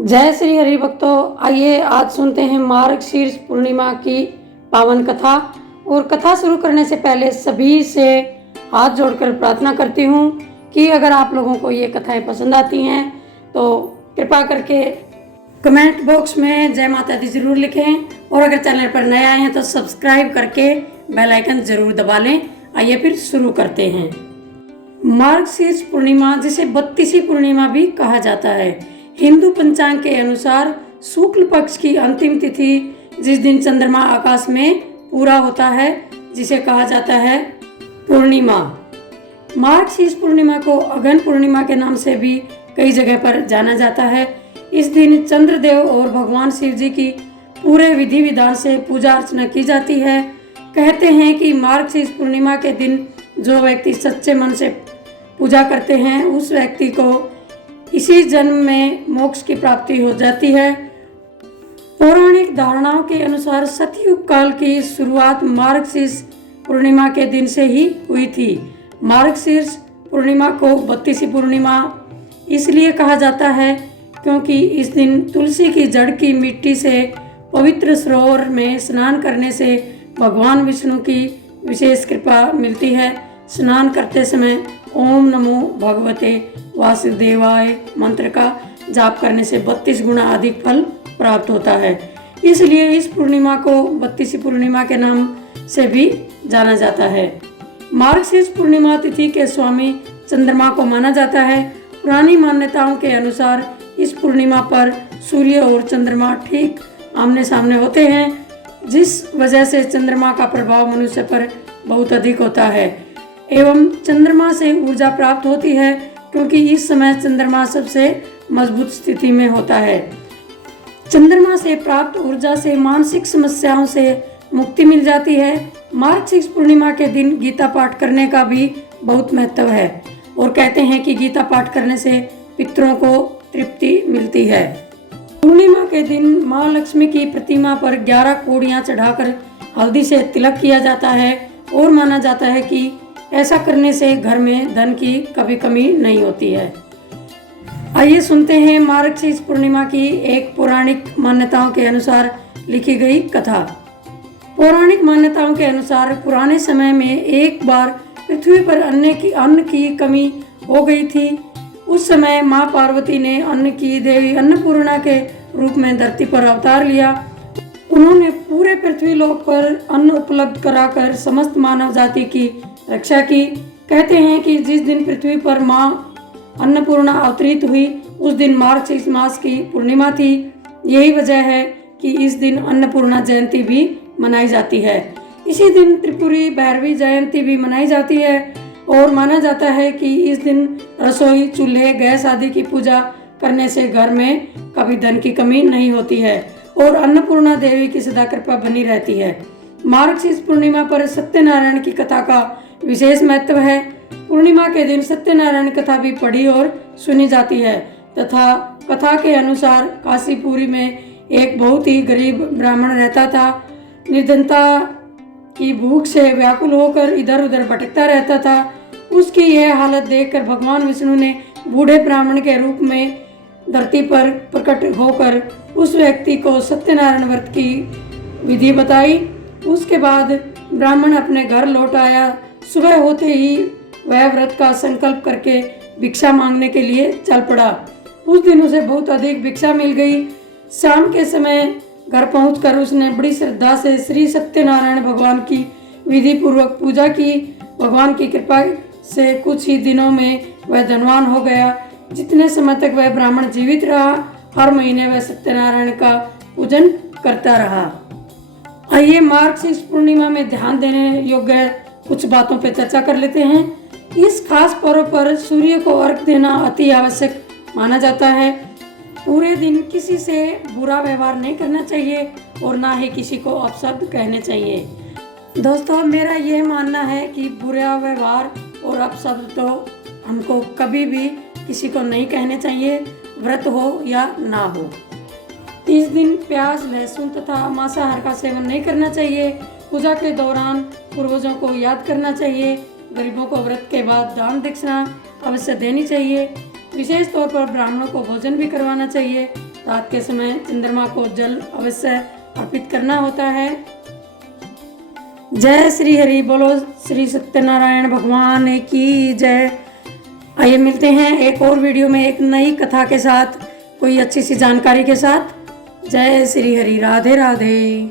जय श्री हरि भक्तों, आइए आज सुनते हैं मार्गशीर्ष पूर्णिमा की पावन कथा। और कथा शुरू करने से पहले सभी से हाथ जोड़कर प्रार्थना करती हूँ कि अगर आप लोगों को ये कथाएं पसंद आती हैं तो कृपा करके कमेंट बॉक्स में जय माता दी जरूर लिखें और अगर चैनल पर नए आए हैं तो सब्सक्राइब करके बेल आइकन जरूर दबा लें। आइए फिर शुरू करते हैं। मार्गशीर्ष पूर्णिमा, जिसे 32वीं पूर्णिमा भी कहा जाता है, हिंदू पंचांग के अनुसार शुक्ल पक्ष की अंतिम तिथि जिस दिन चंद्रमा आकाश में पूरा होता है, जिसे कहा जाता है पूर्णिमा। मार्गशीर्ष पूर्णिमा को अगन पूर्णिमा के नाम से भी कई जगह पर जाना जाता है। इस दिन चंद्रदेव और भगवान शिव जी की पूरे विधि विधान से पूजा अर्चना की जाती है। कहते हैं कि मार्गशीर्ष पूर्णिमा के दिन जो व्यक्ति सच्चे मन से पूजा करते हैं उस व्यक्ति को इसी जन्म में मोक्ष की प्राप्ति हो जाती है। पौराणिक धारणाओं के अनुसार सतयुग काल की शुरुआत मार्गशीर्ष पूर्णिमा के दिन से ही हुई थी। मार्गशीर्ष पूर्णिमा को 32वीं पूर्णिमा इसलिए कहा जाता है क्योंकि इस दिन तुलसी की जड़ की मिट्टी से पवित्र सरोवर में स्नान करने से भगवान विष्णु की विशेष कृपा मिलती है। स्नान करते समय ओम नमो भगवते वासुदेवाय मंत्र का जाप करने से 32 गुना अधिक फल प्राप्त होता है। इसलिए इस पूर्णिमा को 32वीं पूर्णिमा के नाम से भी जाना जाता है। मार्गशीर्ष पूर्णिमा तिथि के स्वामी चंद्रमा को माना जाता है। पुरानी मान्यताओं के अनुसार इस पूर्णिमा पर सूर्य और चंद्रमा ठीक आमने सामने होते हैं, जिस वजह से चंद्रमा का प्रभाव मनुष्य पर बहुत अधिक होता है एवं चंद्रमा से ऊर्जा प्राप्त होती है, क्योंकि इस समय चंद्रमा सबसे मजबूत स्थिति में होता है। चंद्रमा से प्राप्त ऊर्जा से मानसिक समस्याओं से मुक्ति मिल जाती है। मार्गशीर्ष पूर्णिमा के दिन गीता पाठ करने का भी बहुत महत्व है और कहते हैं कि गीता पाठ करने से पितरों को तृप्ति मिलती है। पूर्णिमा के दिन माँ लक्ष्मी की प्रतिमा पर 11 कोड़ियाँ चढ़ाकर हल्दी से तिलक किया जाता है और माना जाता है कि ऐसा करने से घर में धन की कभी कमी नहीं होती है। आइए सुनते हैं मार्गशीर्ष पूर्णिमा की एक पौराणिक मान्यताओं के अनुसार लिखी गई कथा। पौराणिक मान्यताओं के अनुसार पुराने समय में एक बार पृथ्वी पर अन्न की कमी हो गई थी। उस समय माँ पार्वती ने अन्न की देवी अन्नपूर्णा के रूप में धरती पर अवतार लिया। उन्होंने पूरे पृथ्वी लोक पर अन्न उपलब्ध कराकर समस्त मानव जाति की रक्षा की। कहते हैं कि जिस दिन पृथ्वी पर माँ अन्नपूर्णा अवतरित हुई उस दिन मार्गशीर्ष मास की पूर्णिमा थी। यही वजह है कि इस दिन अन्नपूर्णा जयंती भी मनाई जाती है। इसी दिन त्रिपुरी भैरवी जयंती भी मनाई जाती है और माना जाता है कि इस दिन रसोई, चूल्हे, गैस आदि की पूजा करने से घर में कभी धन की कमी नहीं होती है और अन्नपूर्णा देवी की सदा कृपा बनी रहती है। मार्गशीर्ष पूर्णिमा पर सत्यनारायण की कथा का विशेष महत्व है। पूर्णिमा के दिन सत्यनारायण कथा भी पढ़ी और सुनी जाती है तथा कथा के अनुसार काशीपुरी में एक बहुत ही गरीब ब्राह्मण रहता था। निर्धनता की भूख से व्याकुल होकर इधर उधर भटकता रहता था। उसकी यह हालत देखकर भगवान विष्णु ने बूढ़े ब्राह्मण के रूप में धरती पर प्रकट होकर उस व्यक्ति को सत्यनारायण व्रत की विधि बताई। उसके बाद ब्राह्मण अपने घर लौट आया। सुबह होते ही वह व्रत का संकल्प करके भिक्षा मांगने के लिए चल पड़ा। उस दिन उसे बहुत अधिक भिक्षा मिल गई। शाम के समय घर पहुंचकर उसने बड़ी श्रद्धा से श्री सत्यनारायण भगवान की विधि पूर्वक पूजा की। भगवान की कृपा से कुछ ही दिनों में वह धनवान हो गया। जितने समय तक वह ब्राह्मण जीवित रहा, हर महीने वह सत्यनारायण का पूजन करता रहा। आइए मार्गशीर्ष पूर्णिमा में ध्यान देने योग्य कुछ बातों पर चर्चा कर लेते हैं। इस खास पर्व पर सूर्य को अर्घ देना अति आवश्यक माना जाता है। पूरे दिन किसी से बुरा व्यवहार नहीं करना चाहिए और ना ही किसी को अपशब्द कहने चाहिए। दोस्तों, मेरा यह मानना है कि बुरा व्यवहार और अपशब्द तो हमको कभी भी किसी को नहीं कहने चाहिए, व्रत हो या ना हो। इस दिन प्याज, लहसुन तथा मांसाहार का सेवन नहीं करना चाहिए। पूजा के दौरान पूर्वजों को याद करना चाहिए। गरीबों को व्रत के बाद दान दक्षिणा अवश्य देनी चाहिए। विशेष तौर पर ब्राह्मणों को भोजन भी करवाना चाहिए। रात के समय चंद्रमा को जल अवश्य अर्पित करना होता है। जय श्री हरि, बोलो श्री सत्यनारायण भगवान की जय। आइए मिलते हैं एक और वीडियो में एक नई कथा के साथ, कोई अच्छी सी जानकारी के साथ। जय श्री हरि, राधे राधे।